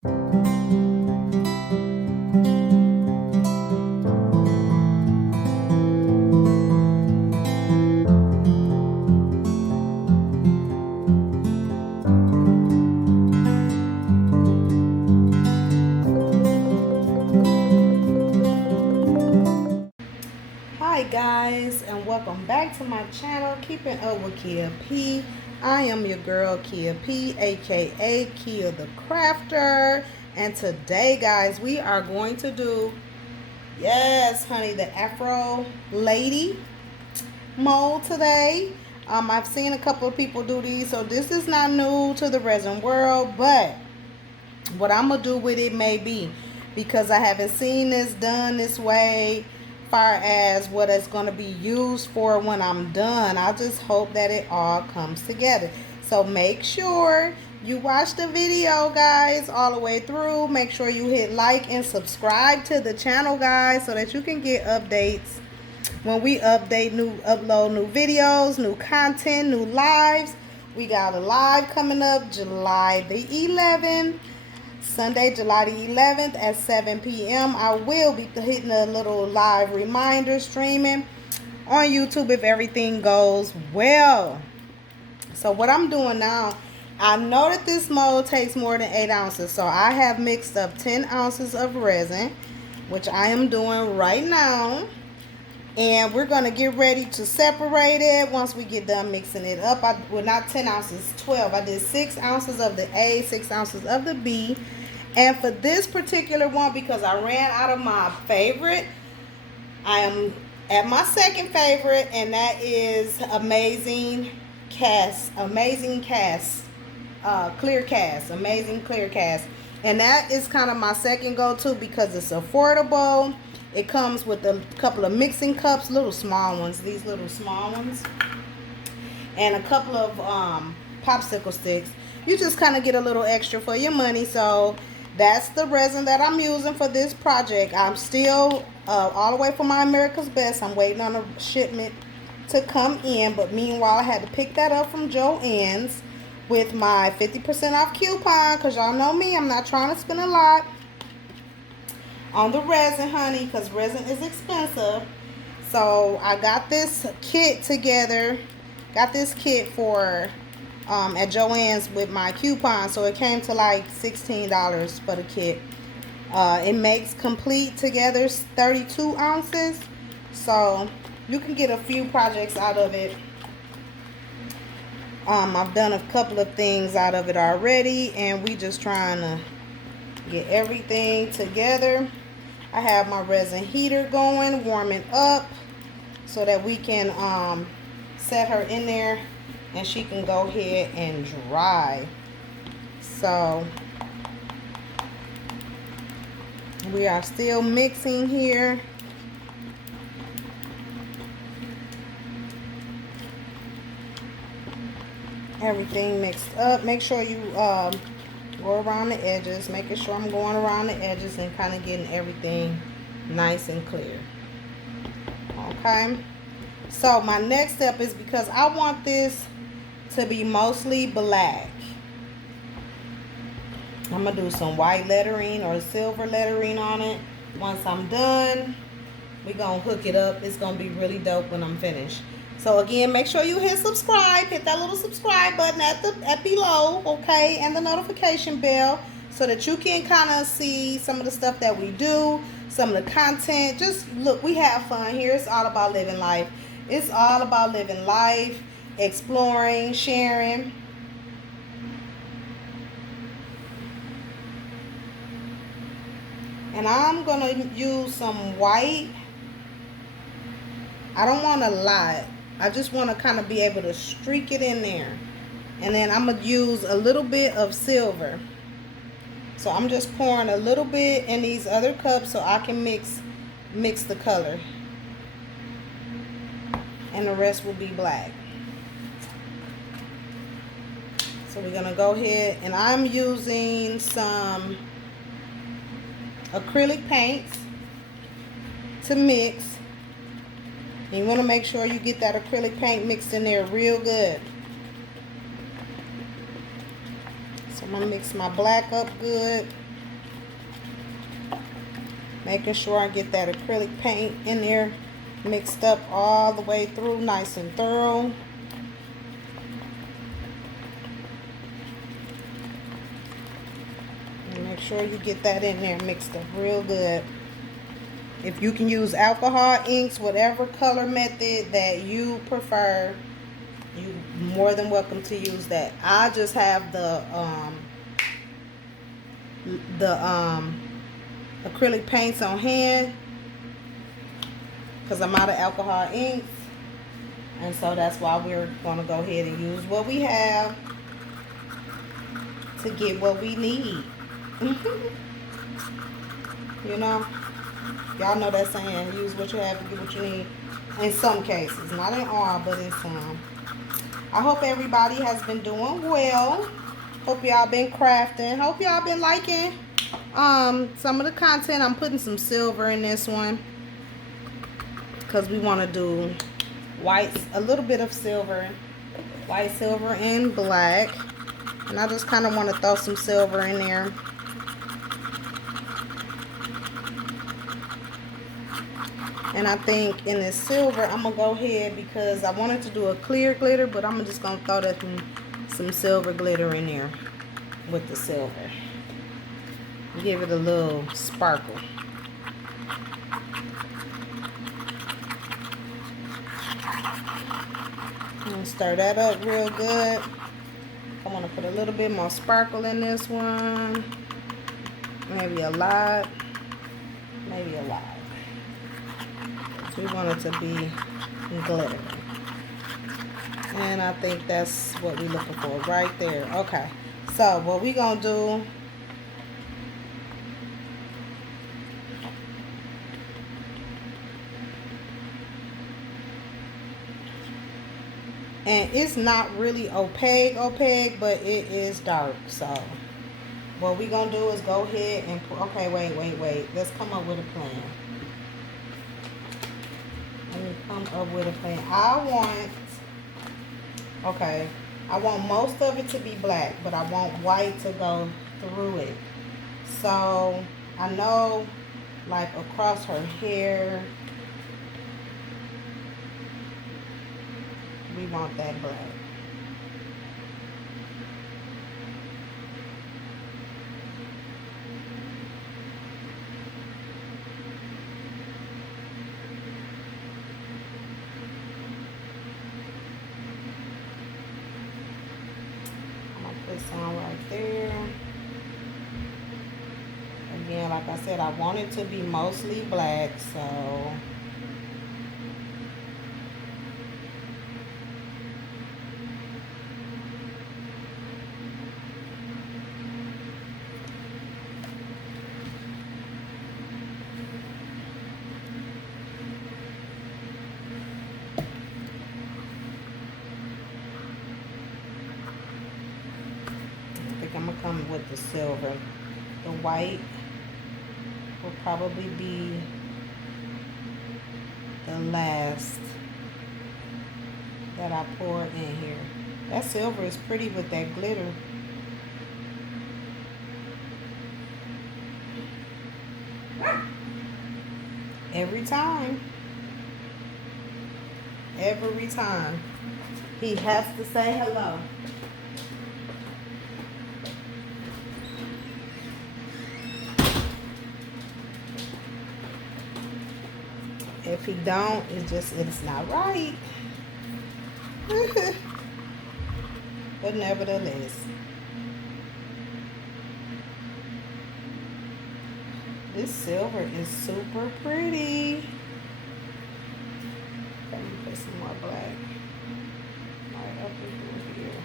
Hi guys, and welcome back to my channel, Keeping Up with Kia P. I am your girl Kia P, aka Kia the Crafter, and today guys we are going to do, yes honey, the Afro lady mold today. I've seen a couple of people do these, so this is not new to the resin world, but what I'm gonna do with it may be, because I haven't seen this done this way, far as what it's going to be used for when I'm done. I just hope that it all comes together. So make sure you watch the video guys all the way through. Make sure you hit like and subscribe to the channel guys, so that you can get updates when we upload new videos, new content, new lives. We got a live coming up July the 11th. Sunday, July the 11th at 7 p.m. I will be hitting a little live reminder streaming on YouTube if everything goes well. So what I'm doing now, I know that this mold takes more than 8 ounces. So I have mixed up 10 ounces of resin, which I am doing right now. And we're going to get ready to separate it once we get done mixing it up. Well, not 10 ounces, 12. I did 6 ounces of the A, 6 ounces of the B. And for this particular one, because I ran out of my favorite, I am at my second favorite, and that is Amazing Cast, Clear Cast, Amazing Clear Cast. And that is kind of my second go-to because it's affordable. It comes with a couple of mixing cups, little small ones, these little small ones, and a couple of popsicle sticks. You just kind of get a little extra for your money. So that's the resin that I'm using for this project. I'm still all the way from my America's Best. I'm waiting on a shipment to come in, but meanwhile I had to pick that up from Joann's with my 50% off coupon, because y'all know me, I'm not trying to spend a lot on the resin, honey, because resin is expensive. So I got this kit together, got this kit for at Joann's with my coupon, so it came to like $16 for the kit. It makes complete together 32 ounces, so you can get a few projects out of it. I've done a couple of things out of it already, and we just trying to get everything together. I have my resin heater going, warming up, so that we can set her in there and she can go ahead and dry. So we are still mixing here. Everything mixed up. Make sure you go around the edges, making sure I'm going around the edges and kind of getting everything nice and clear. Okay, so my next step is, because I want this to be mostly black, I'm gonna do some white lettering or silver lettering on it. Once I'm done, we're gonna hook it up. It's gonna be really dope when I'm finished. So again, make sure you hit subscribe, hit that little subscribe button at below, okay, and the notification bell, so that you can kind of see some of the stuff that we do, some of the content. Just look, we have fun here. It's all about living life. It's all about living life, exploring, sharing. And I'm gonna use some white. I don't want a lot. I just want to kind of be able to streak it in there. And then I'm going to use a little bit of silver. So I'm just pouring a little bit in these other cups so I can mix the color. And the rest will be black. So we're going to go ahead, and I'm using some acrylic paints to mix. And you want to make sure you get that acrylic paint mixed in there real good. So I'm going to mix my black up good. Making sure I get that acrylic paint in there mixed up all the way through, nice and thorough. And make sure you get that in there mixed up real good. If you can use alcohol inks, whatever color method that you prefer, you more than welcome to use that. I just have the acrylic paints on hand because I'm out of alcohol inks, and so that's why we're going to go ahead and use what we have to get what we need. You know, y'all know that saying, use what you have to get what you need. In some cases, not in all, but in some. I hope everybody has been doing well. Hope y'all been crafting. Hope y'all been liking some of the content. I'm putting some silver in this one because we want to do white, a little bit of silver, white, silver, and black. And I just kind of want to throw some silver in there. And I think in this silver, I'm going to go ahead because I wanted to do a clear glitter, but I'm just going to throw that some silver glitter in there with the silver. Give it a little sparkle. And stir that up real good. I want to put a little bit more sparkle in this one. Maybe a lot. Maybe a lot. We want it to be glitter. And I think that's what we're looking for right there. Okay. So what we gonna do, and it's not really opaque, but it is dark. So what we gonna do is go ahead and put, okay, wait. Let's come up with a plan. Let me come up with a plan. I want most of it to be black, but I want white to go through it. So I know, like across her hair, we want that black. Some right there. Again, like I said, I want it to be mostly black, so I'm gonna come with the silver. The white will probably be the last that I pour in here. That silver is pretty with that glitter. Every time. Every time. He has to say hello. If he don't, it's not right. But nevertheless, this silver is super pretty. Let me put some more black right up in here.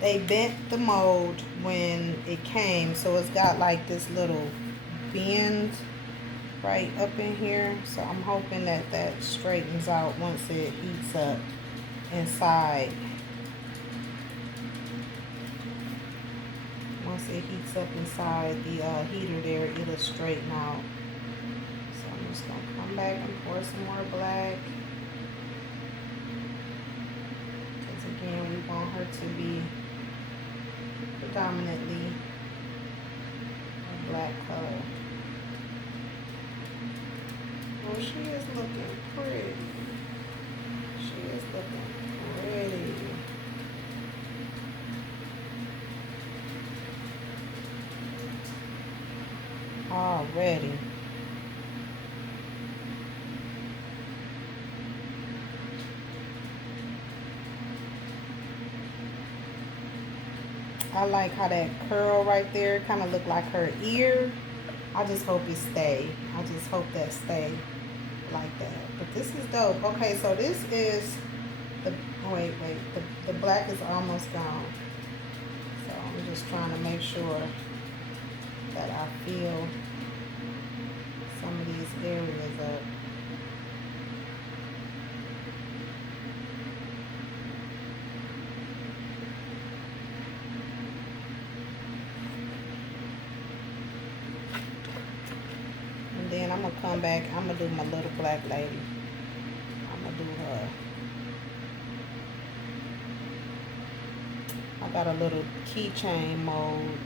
They bent the mold when it came, so it's got like this little bend right up in here, so I'm hoping that straightens out once it heats up inside. Once it heats up inside the heater there, it'll straighten out. So I'm just gonna come back and pour some more black, because again, we want her to be predominantly a black color. she is looking pretty. She is looking pretty. Already. I like how that curl right there kind of look like her ear. I just hope it stay. I just hope that stay like that. But this is dope. Okay, so this is the, wait, the black is almost gone. So I'm just trying to make sure that I fill some of these areas up. And then I'm gonna come back, I'm gonna do my little black lady. I'm gonna do her. I got a little keychain mold.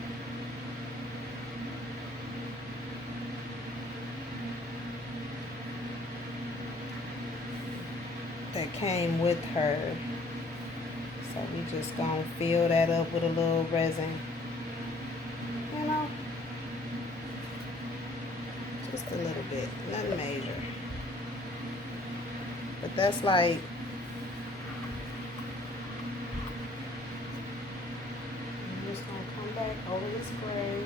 That came with her. So we just gonna fill that up with a little resin. You know? Just a little bit, nothing major. But that's like, I'm just gonna come back over this gray.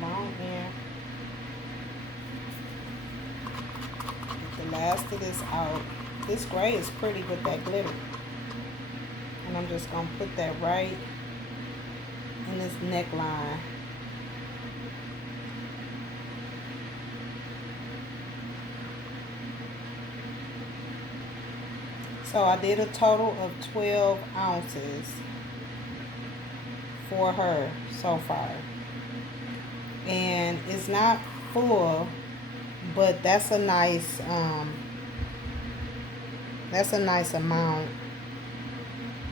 Long hair. Get the last of this out. This gray is pretty with that glitter. And I'm just gonna put that right in this neckline. So I did a total of 12 ounces for her so far. And it's not full, but that's a nice amount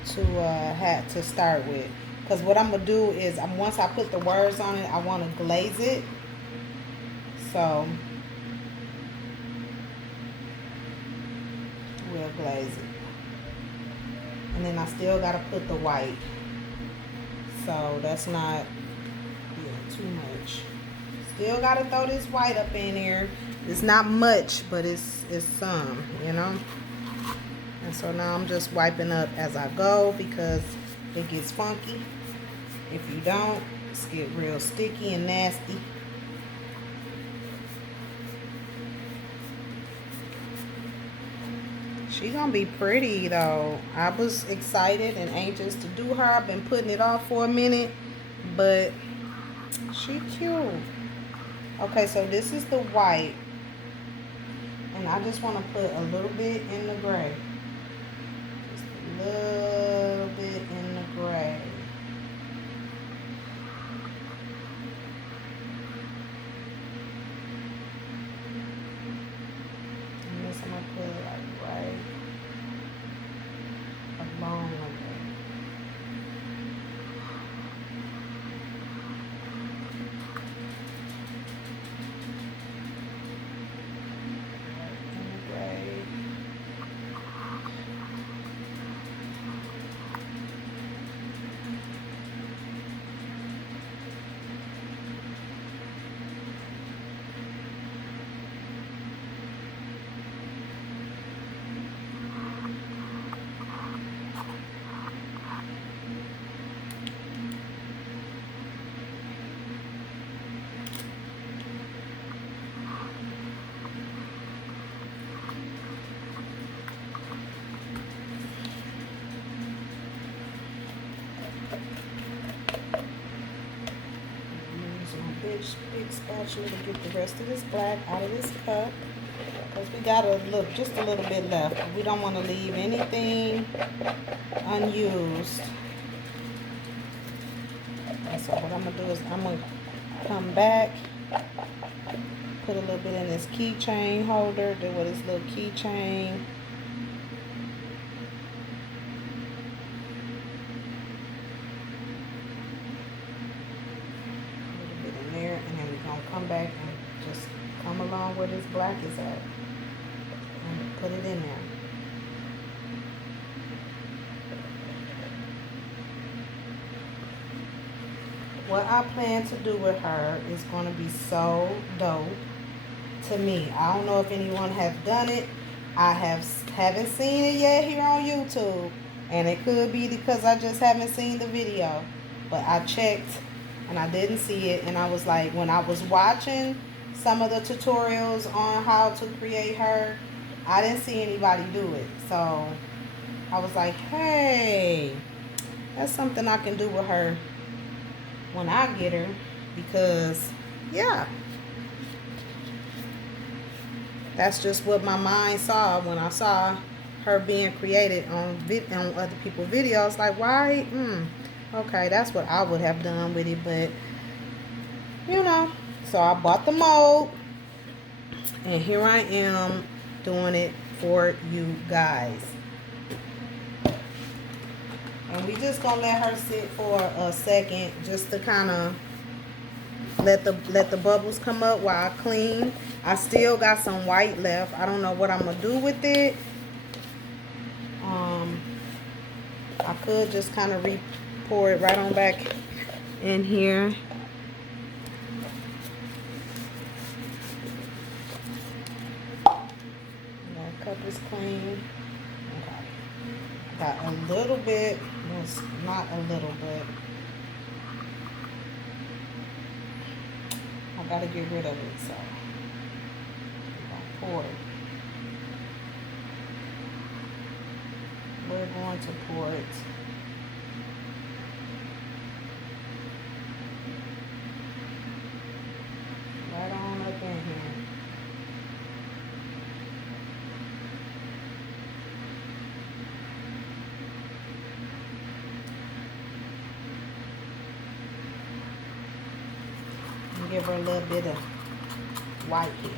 to have to start with. Because what I'm gonna do is, once I put the words on it, I want to glaze it. So we'll glaze it, and then I still gotta put the white. So that's not too much. Still gotta throw this white up in there. It's not much, but it's some, you know. And so now I'm just wiping up as I go, because it gets funky. If you don't, it's get real sticky and nasty. She gonna be pretty though. I was excited and anxious to do her. I've been putting it off for a minute, but she cute. Okay, so this is the white, and I just want to put a little bit in the gray. Just a little bit in the gray. And this I'm gonna put like right along with it. big spatula to get the rest of this black out of this cup. Because we got just a little bit left. We don't want to leave anything unused. And so what I'm going to do is I'm going to come back, put a little bit in this keychain holder, then with this little keychain. Come back and just come along where this black is at and put it in there. What I plan to do with her is going to be so dope to me. I don't know if anyone has done it. I haven't seen it yet here on YouTube, and it could be because I just haven't seen the video, but I checked and I didn't see it, and I was like, when I was watching some of the tutorials on how to create her, I didn't see anybody do it. So I was like, hey, that's something I can do with her when I get her, because yeah, that's just what my mind saw when I saw her being created on other people's videos. Like, why? Okay, that's what I would have done with it, but you know, so I bought the mold, and here I am doing it for you guys. And we just gonna let her sit for a second, just to kind of let the bubbles come up while I clean. I still got some white left. I don't know what I'm gonna do with it. I could just kind of pour it right on back in here. The cup is clean. Okay. Got a little bit, well, not a little bit. I gotta get rid of it, so I'll pour it. We're going to pour it right on up in here. And give her a little bit of white here.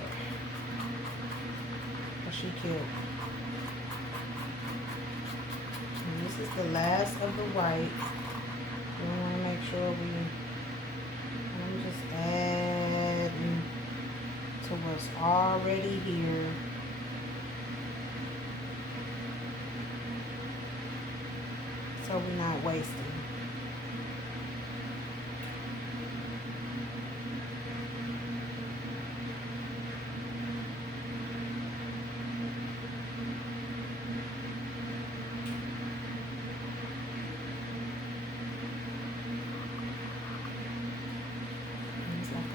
But she cute. And this is the last of the white. We want to make sure I'm just adding to what's already here. So we're not wasting.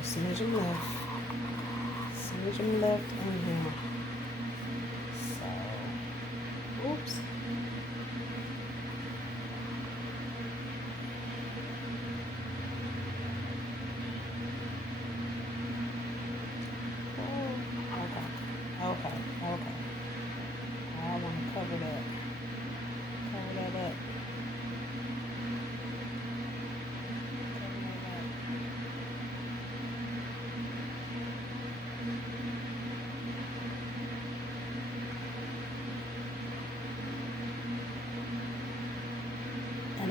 Smidgen left. Smidgen left in here. So, oops. Oh, okay. I want to cover that. Cover that up.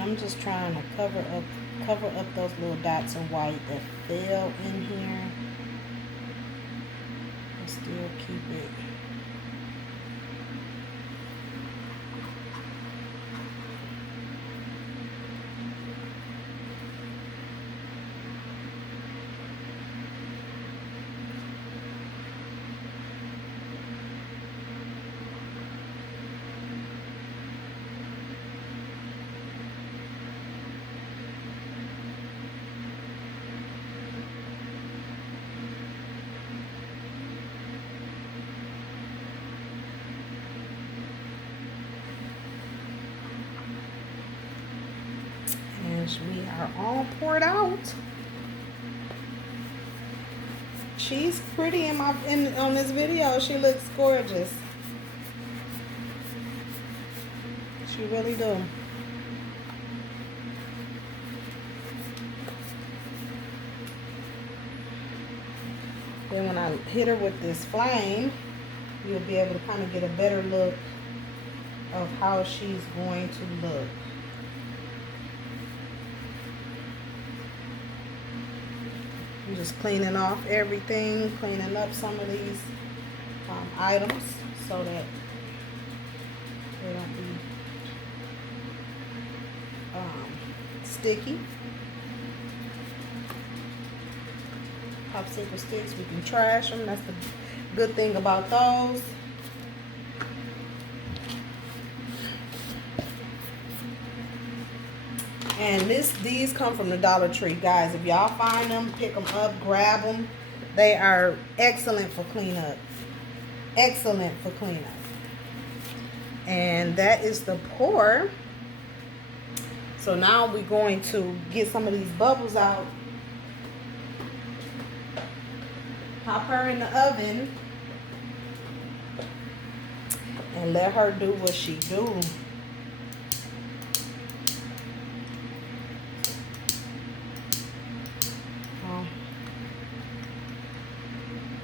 I'm just trying to cover up those little dots of white that fell in here and still keep it. We are all poured out. She's pretty on this video. She looks gorgeous. She really do. Then when I hit her with this flame, you'll be able to kind of get a better look of how she's going to look. I'm just cleaning off everything, cleaning up some of these items so that they don't be sticky. Popsicle sticks, we can trash them. That's the good thing about those. And these come from the Dollar Tree, guys. If y'all find them, pick them up, grab them. They are excellent for cleanup. Excellent for cleanup. And that is the pour. So now we're going to get some of these bubbles out. Pop her in the oven. And let her do what she do.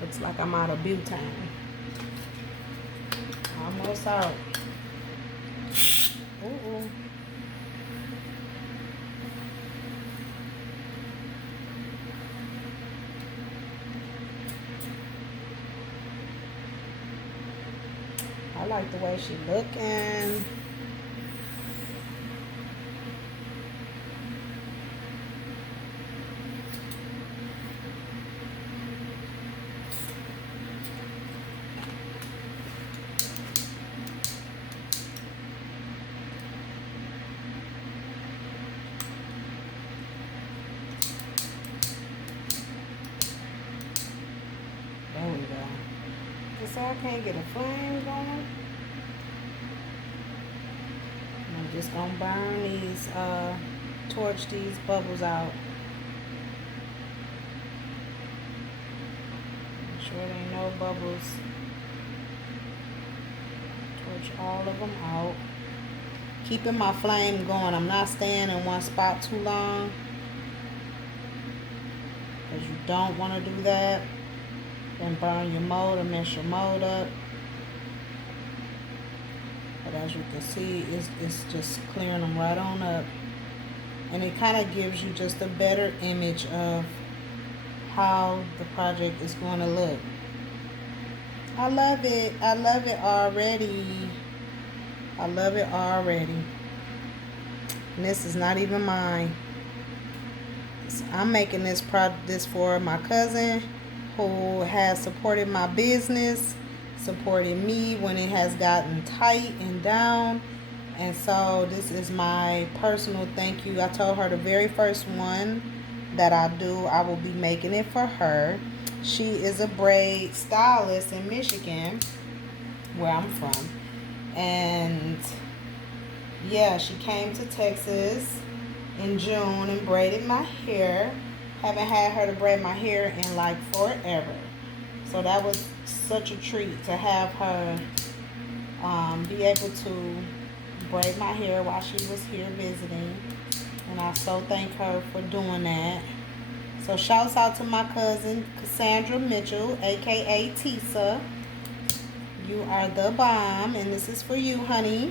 Looks like I'm out of butane. Almost out. Ooh. I like the way she looking. There we go. Just so I can't get a flame going. I'm just gonna burn these, torch these bubbles out. Make sure there ain't no bubbles. Torch all of them out. Keeping my flame going. I'm not staying in one spot too long, because you don't want to do that. Then burn your mold or mess your mold up. But as you can see, it's just clearing them right on up. And it kind of gives you just a better image of how the project is going to look. I love it. I love it already. I love it already. And this is not even mine. I'm making this for my cousin, who has supported my business, supported me when it has gotten tight and down. And so this is my personal thank you. I told her the very first one that I do, I will be making it for her. She is a braid stylist in Michigan, where I'm from. And yeah, she came to Texas in June and braided my hair. Haven't had her to braid my hair in like forever. So that was such a treat to have her be able to braid my hair while she was here visiting. And I so thank her for doing that. So shouts out to my cousin Cassandra Mitchell, aka Tisa. You are the bomb, and this is for you, honey.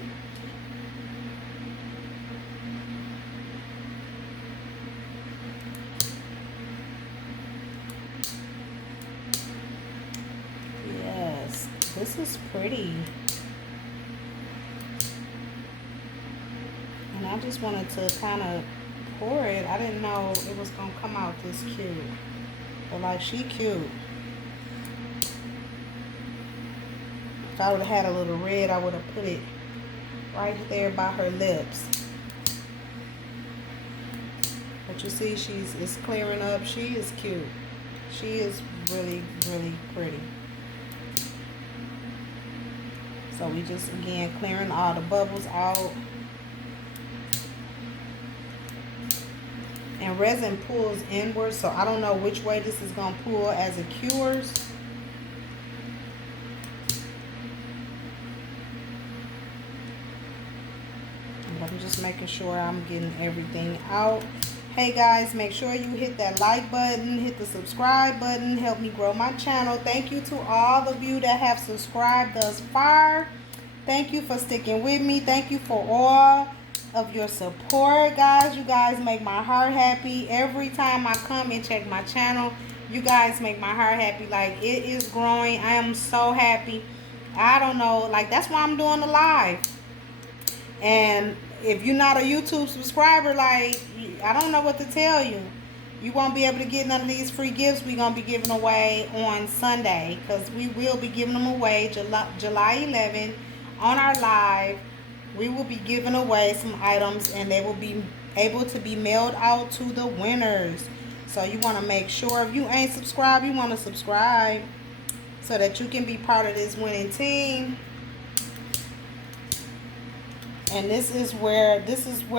Yes, this is pretty. And I just wanted to kind of pour it. I didn't know it was going to come out this cute. But like, she cute. If I would have had a little red, I would have put it right there by her lips. But you see, it's clearing up. She is cute. She is really, really pretty. So we just, again, clearing all the bubbles out. And resin pulls inward, so I don't know which way this is going to pull as it cures. I'm just making sure I'm getting everything out. Hey guys, make sure you hit that like button, hit the subscribe button, help me grow my channel. Thank you to all of you that have subscribed thus far. Thank you for sticking with me. Thank you for all of your support, guys. You guys make my heart happy. Every time I come and check my channel, you guys make my heart happy. Like, it is growing. I am so happy. I don't know, like, that's why I'm doing the live. And if you're not a YouTube subscriber, like, I don't know what to tell you. You won't be able to get none of these free gifts we're going to be giving away on Sunday, because we will be giving them away July 11th on our live. We will be giving away some items, and they will be able to be mailed out to the winners. So you want to make sure, if you ain't subscribed, you want to subscribe so that you can be part of this winning team. And this is where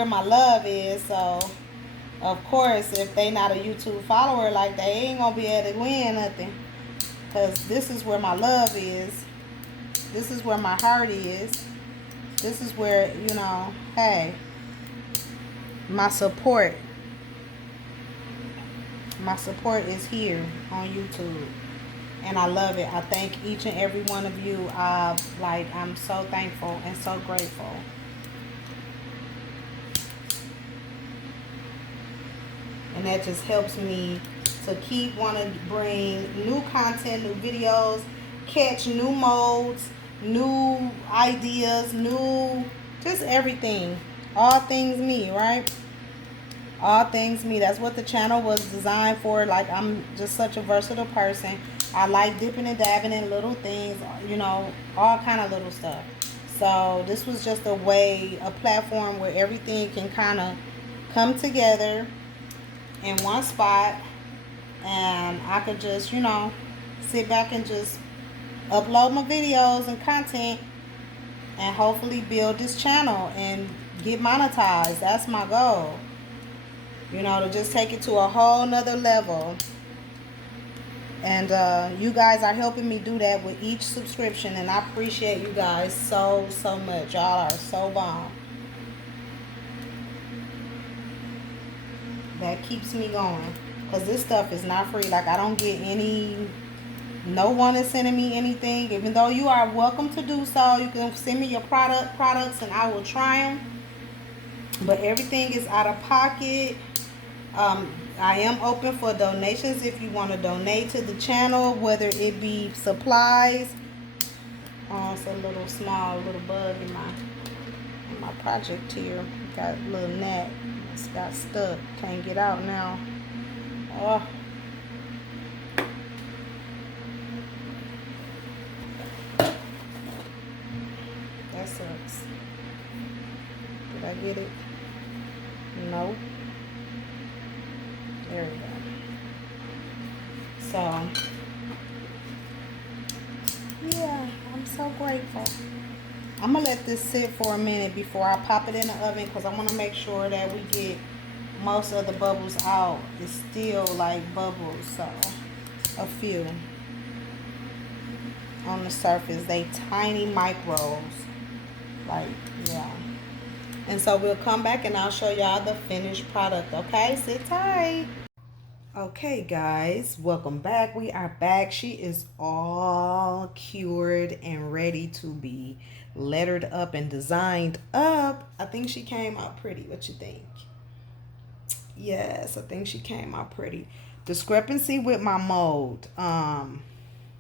my love is. So of course, if they not a YouTube follower, like, they ain't gonna be able to win nothing, because this is where my love is. This is where my heart is. This is where, you know, hey, my support is here on YouTube, and I love it. I thank each and every one of you. I'm so thankful and so grateful. And that just helps me to keep wanting to bring new content, new videos, catch new molds, new ideas, just everything. All things me, right? All things me. That's what the channel was designed for. Like, I'm just such a versatile person. I like dipping and dabbing in little things, you know, all kind of little stuff. So this was just a platform where everything can kind of come together in one spot, and I could just, you know, sit back and just upload my videos and content, and hopefully build this channel and get monetized. That's my goal, you know, to just take it to a whole nother level. And you guys are helping me do that with each subscription, and I appreciate you guys so much. Y'all are so bomb. That keeps me going, because this stuff is not free. Like, I don't get no one is sending me anything, even though you are welcome to do so. You can send me your products and I will try them, but everything is out of pocket. I am open for donations if you want to donate to the channel, whether it be supplies. It's a little small bug in my project here. Got a little gnat. It's got stuck. Can't get out now. Oh. That sucks. Did I get it? No. There we go. So, yeah, I'm so grateful. I'm going to let this sit for a minute before I pop it in the oven, because I want to make sure that we get most of the bubbles out. It's still like bubbles, so a few on the surface. They tiny micros. Like, yeah. And so we'll come back and I'll show y'all the finished product, okay? Sit tight. Okay, guys, welcome back. We are back. She is all cured and ready to be lettered up and designed up. I think she came out pretty. What you think? Yes, I think she came out pretty. Discrepancy with my mold.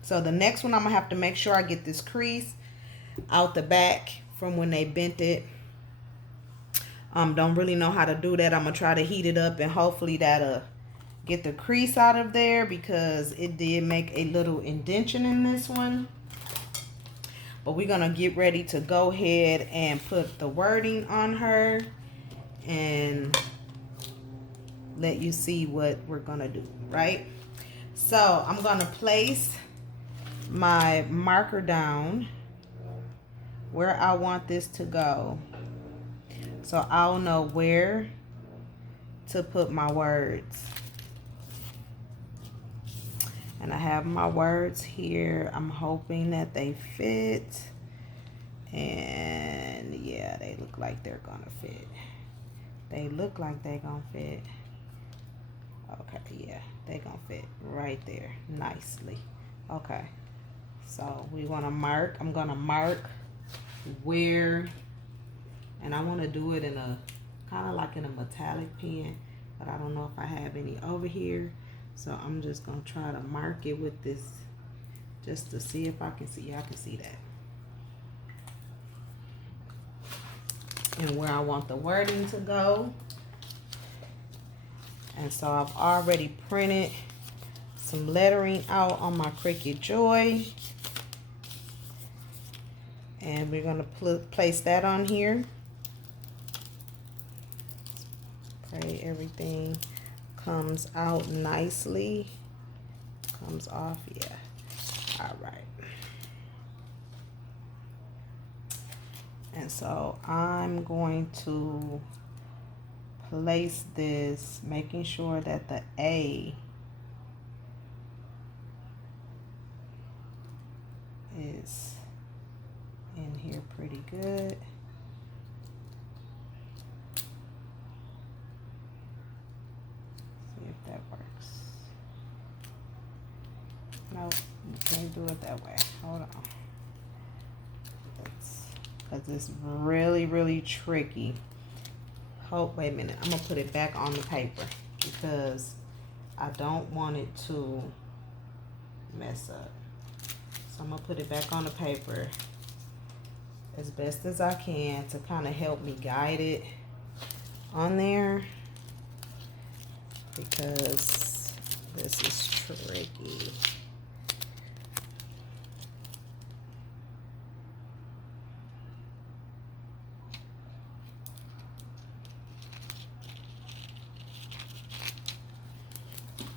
So the next one, I'm gonna have to make sure I get this crease out the back from when they bent it. Don't really know how to do that. I'm gonna try to heat it up, and hopefully that'll get the crease out of there, because it did make a little indentation in this one. But we're gonna get ready to go ahead and put the wording on her and let you see what we're gonna do, right? So I'm gonna place my marker down where I want this to go, so I'll know where to put my words. And I have my words here. I'm hoping that they fit. And yeah, they look like they're gonna fit. They look like they're gonna fit. Okay, yeah, they're gonna fit right there nicely. Okay, so we want to mark. I'm gonna mark where, and I want to do it in a kind of like in a metallic pen, but I don't know if I have any over here. So I'm just gonna try to mark it with this just to see if I can see. Y'all can see that. And where I want the wording to go. And so I've already printed some lettering out on my Cricut Joy. And we're gonna place that on here. Pray everything comes out nicely. Comes off, yeah. All right. And so I'm going to place this, making sure that the A is in here pretty good. See if that works. No, you can't do it that way. Hold on. Because it's really, really tricky. Wait a minute. I'm going to put it back on the paper because I don't want it to mess up. So I'm going to put it back on the paper as best as I can to kind of help me guide it on there, because this is tricky.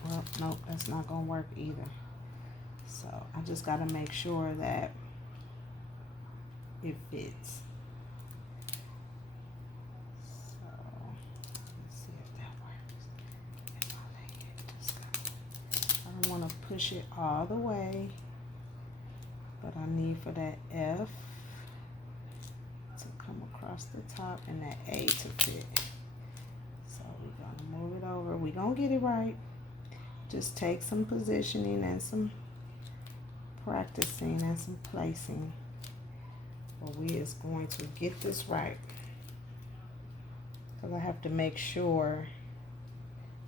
Well, nope, that's not gonna work either. So I just gotta make sure that it fits. So let's see if that works. I don't want to push it all the way, but I need for that F to come across the top and that A to fit. So we're gonna move it over. We're gonna get it right. Just take some positioning and some practicing and some placing. But we is going to get this right, because I have to make sure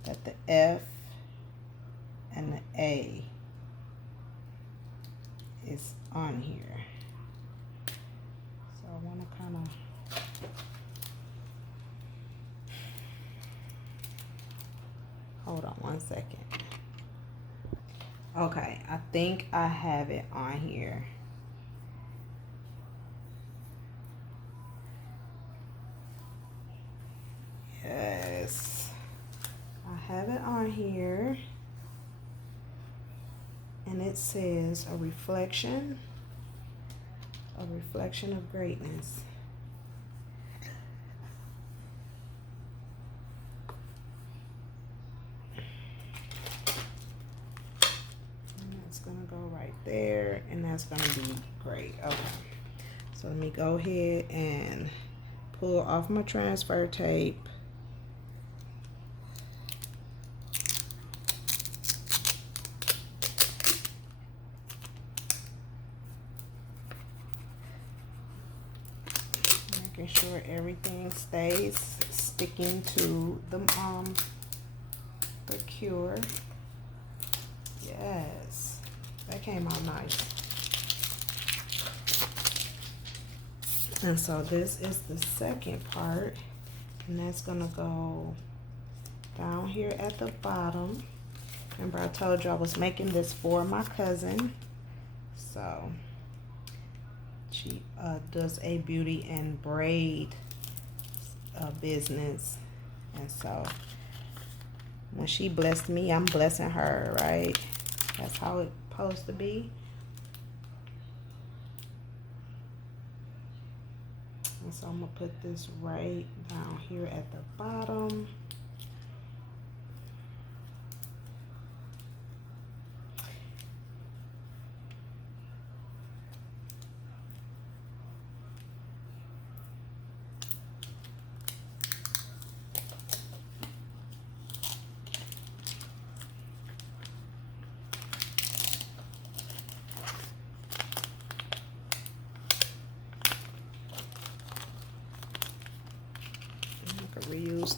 that the F and the A is on here. So I want to kind of hold on one second. Okay, I think I have it on here. Yes, I have it on here. And it says a reflection of greatness. Gonna go right there, and that's gonna be great. Okay, so let me go ahead and pull off my transfer tape. Making sure everything stays sticking to the cure. Yes. That came out nice. And so this is the second part, and that's gonna go down here at the bottom. Remember I told you I was making this for my cousin. So she does a beauty and braid business, and so when she blessed me, I'm blessing her, right? That's how it's supposed to be. And so I'm gonna put this right down here at the bottom.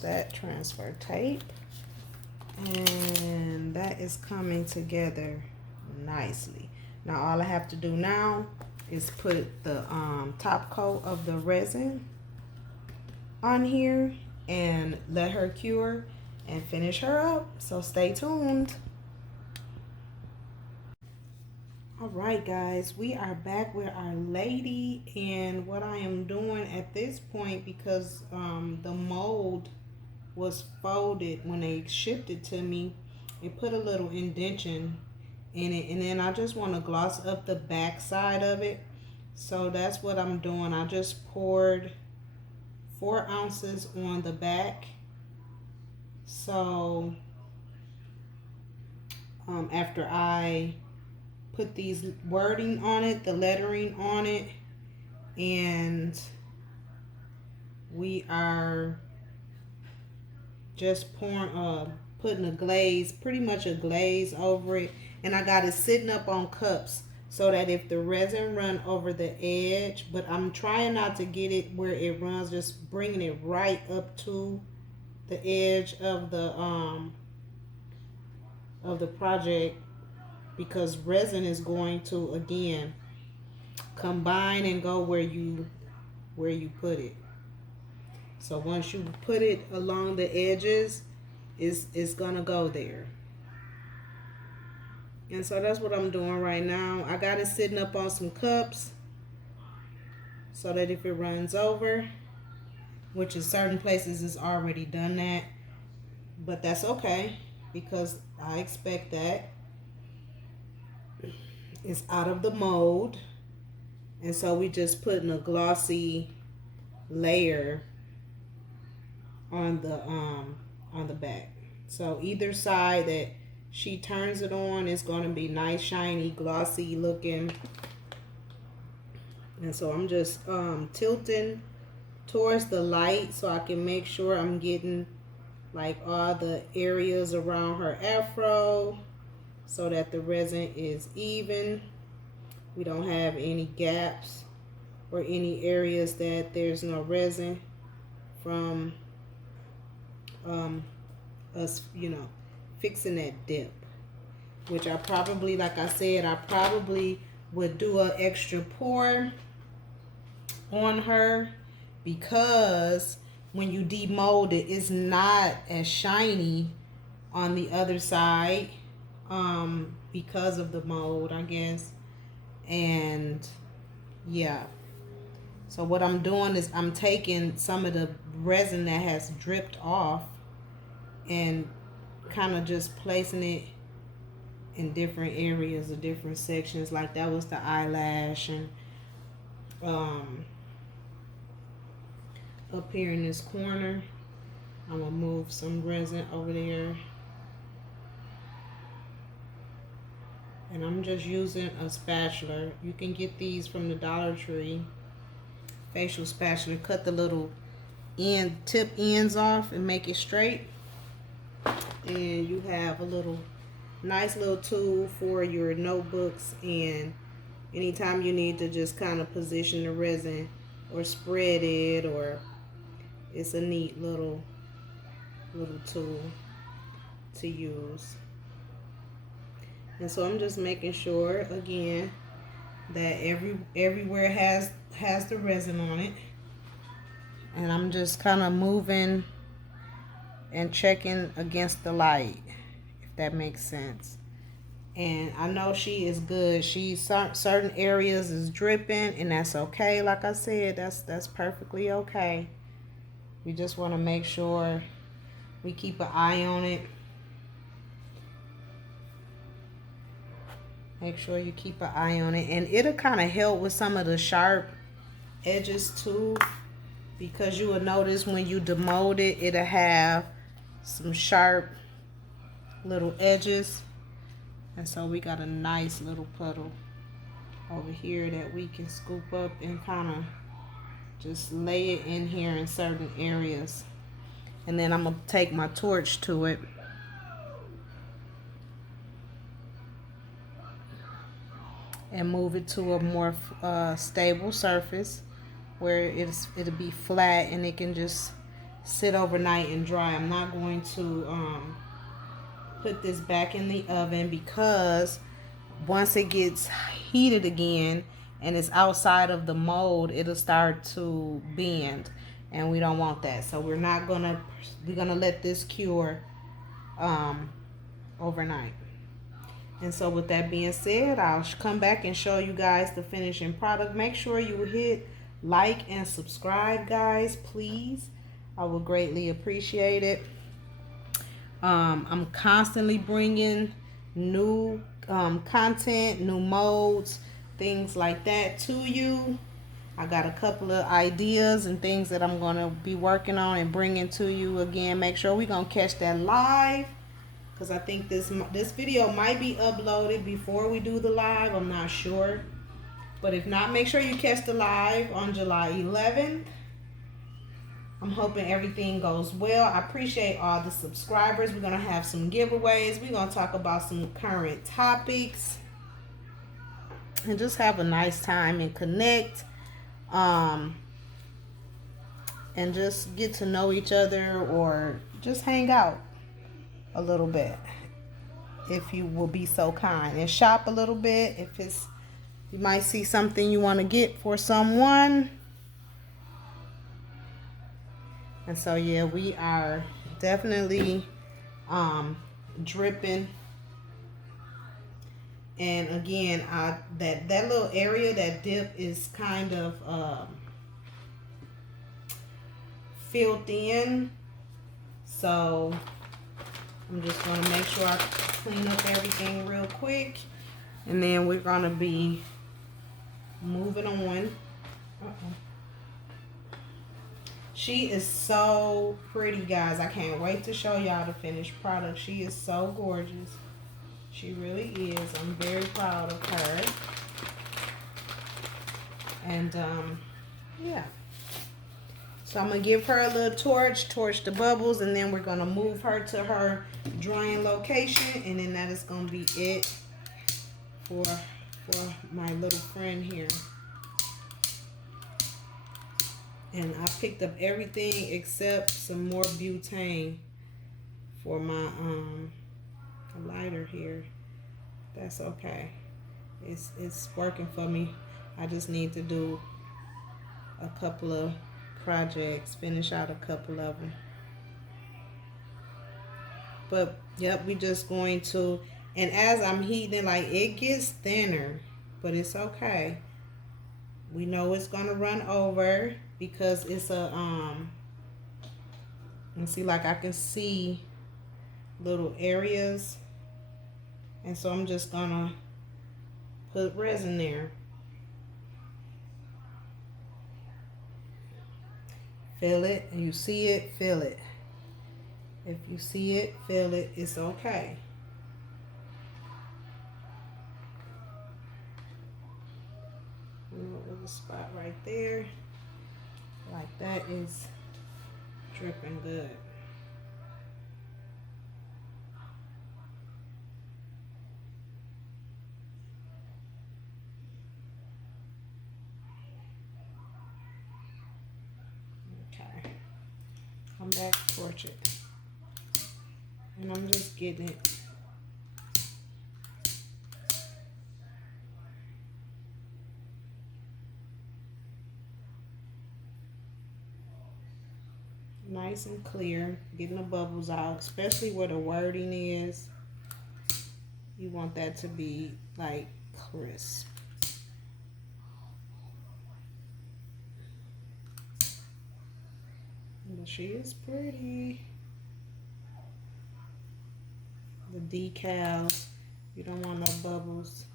that transfer tape. And that is coming together nicely. Now all I have to do now is put the top coat of the resin on here and let her cure and finish her up. So stay tuned. All right, guys, we are back with our lady, and what I am doing at this point, because the mold was folded when they shipped it to me, it put a little indentation in it, and then I just want to gloss up the back side of it. So that's what I'm doing. I just poured 4 ounces on the back. So after I put these wording on it, the lettering on it, and we are just putting a glaze, pretty much a glaze over it. And I got it sitting up on cups so that if the resin run over the edge, but I'm trying not to get it where it runs, just bringing it right up to the edge of the project, because resin is going to again combine and go where you put it. So once you put it along the edges, it's gonna go there. And so that's what I'm doing right now. I got it sitting up on some cups so that if it runs over, which in certain places is already done that, but that's okay because I expect that. It's out of the mold, and so we just putting a glossy layer on the back. So either side that she turns it on, it's going to be nice, shiny, glossy looking. And so I'm just tilting towards the light so I can make sure I'm getting like all the areas around her afro, so that the resin is even. We don't have any gaps or any areas that there's no resin from us, fixing that dip. Which I probably, like I said, I probably would do an extra pour on her, because when you demold it, it's not as shiny on the other side. Because of the mold, I guess. And yeah, so what I'm doing is I'm taking some of the resin that has dripped off and kind of just placing it in different areas or different sections. Like that was the eyelash, and up here in this corner I'm gonna move some resin over there. And I'm just using a spatula. You can get these from the Dollar Tree. Facial spatula. Cut the little tip ends off and make it straight. And you have a nice little tool for your notebooks, and anytime you need to just kind of position the resin or spread it, or it's a neat little tool to use. And so I'm just making sure again that everywhere has the resin on it, and I'm just kind of moving and checking against the light, if that makes sense. And I know she is good. Certain areas is dripping, and that's okay. Like I said, that's perfectly okay. We just want to make sure we keep an eye on it. Make sure you keep an eye on it. And it'll kind of help with some of the sharp edges too, because you will notice when you demold it, it'll have some sharp little edges. And so we got a nice little puddle over here that we can scoop up and kind of just lay it in here in certain areas. And then I'm going to take my torch to it and move it to a more stable surface where it'll be flat, and it can just sit overnight and dry. I'm not going to put this back in the oven because once it gets heated again and it's outside of the mold, it'll start to bend, and we don't want that. So we're gonna let this cure overnight. And so with that being said, I'll come back and show you guys the finishing product. Make sure you hit like and subscribe, guys, please. I would greatly appreciate it. I'm constantly bringing new content, new molds, things like that to you. I got a couple of ideas and things that I'm going to be working on and bringing to you again. Make sure we're going to catch that live, because I think this video might be uploaded before we do the live. I'm not sure. But if not, make sure you catch the live on July 11th. I'm hoping everything goes well. I appreciate all the subscribers. We're going to have some giveaways. We're going to talk about some current topics. And just have a nice time and connect. And just get to know each other, or just hang out a little bit, if you will be so kind, and shop a little bit. If it's, you might see something you want to get for someone. And so yeah, we are definitely dripping. And again, that little area, that dip is kind of filled in, so I'm just going to make sure I clean up everything real quick, and then we're going to be moving on. She is so pretty, guys. I can't wait to show y'all the finished product. She is so gorgeous. She really is. I'm very proud of her. And yeah. So I'm going to give her a little torch the bubbles, and then we're going to move her to her drying location, and then that is going to be it for my little friend here. And I picked up everything except some more butane for my lighter here. That's okay. It's working for me. I just need to do a couple of projects, finish out a couple of them. But yep, we just going to, and as I'm heating it, like, it gets thinner, but it's okay. We know it's gonna run over because it's a and see, like, I can see little areas, and so I'm just gonna put resin there. Feel it, and you see it, feel it. If you see it, feel it, it's okay. Little spot right there, like that, is dripping good. Okay, come back, torch it, and I'm just getting it. Nice and clear, getting the bubbles out, especially where the wording is. You want that to be like crisp. But she is pretty. The decals, you don't want no bubbles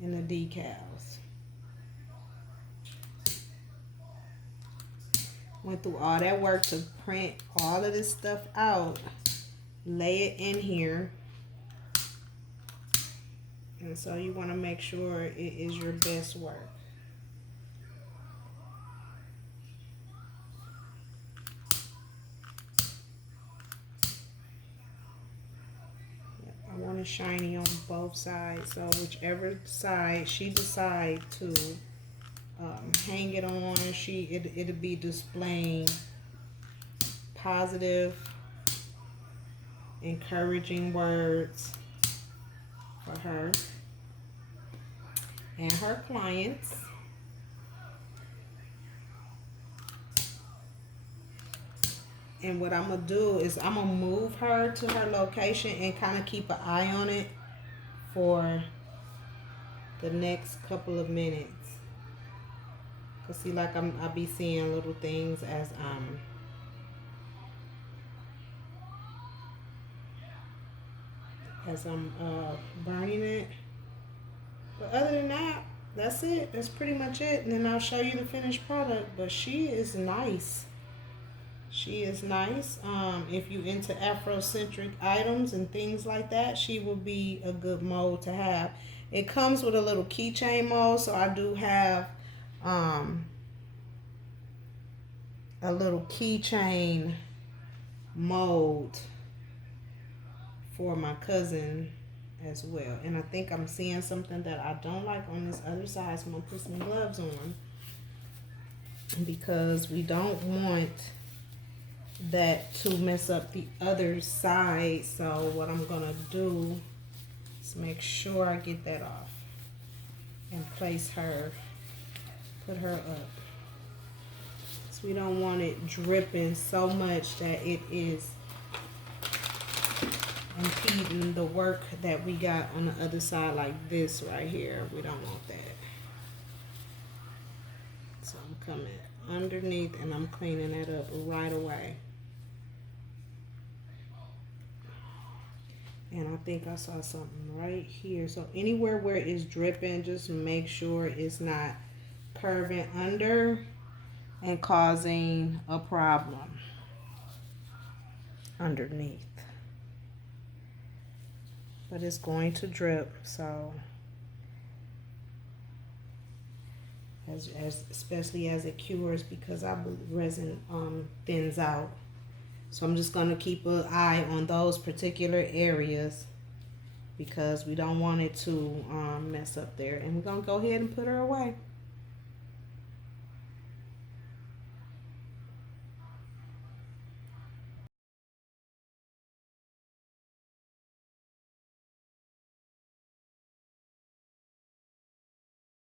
in the decals. Went through all that work to print all of this stuff out, lay it in here, and so you want to make sure it is your best work. I want it shiny on both sides, so whichever side she decides to hang it on, it'll be displaying positive, encouraging words for her and her clients. And what I'm going to do is I'm going to move her to her location and kind of keep an eye on it for the next couple of minutes. Cause see, like I'll be seeing little things as I'm burning it. But other than that, that's it. That's pretty much it. And then I'll show you the finished product. But she is nice. She is nice. If you into Afrocentric items and things like that, she will be a good mold to have. It comes with a little keychain mold, so I do have a little keychain mold for my cousin as well. And I think I'm seeing something that I don't like on this other side, so I'm gonna put some gloves on because we don't want that to mess up the other side. So what I'm gonna do is make sure I get that off and place her, put her up. So we don't want it dripping so much that it is impeding the work that we got on the other side, like this right here. We don't want that. So I'm coming underneath and I'm cleaning that up right away. And I think I saw something right here. So anywhere where it's dripping, just make sure it's not curving under and causing a problem underneath. But it's going to drip, so especially as it cures, because our resin thins out. So I'm just going to keep an eye on those particular areas because we don't want it to mess up there. And we're going to go ahead and put her away.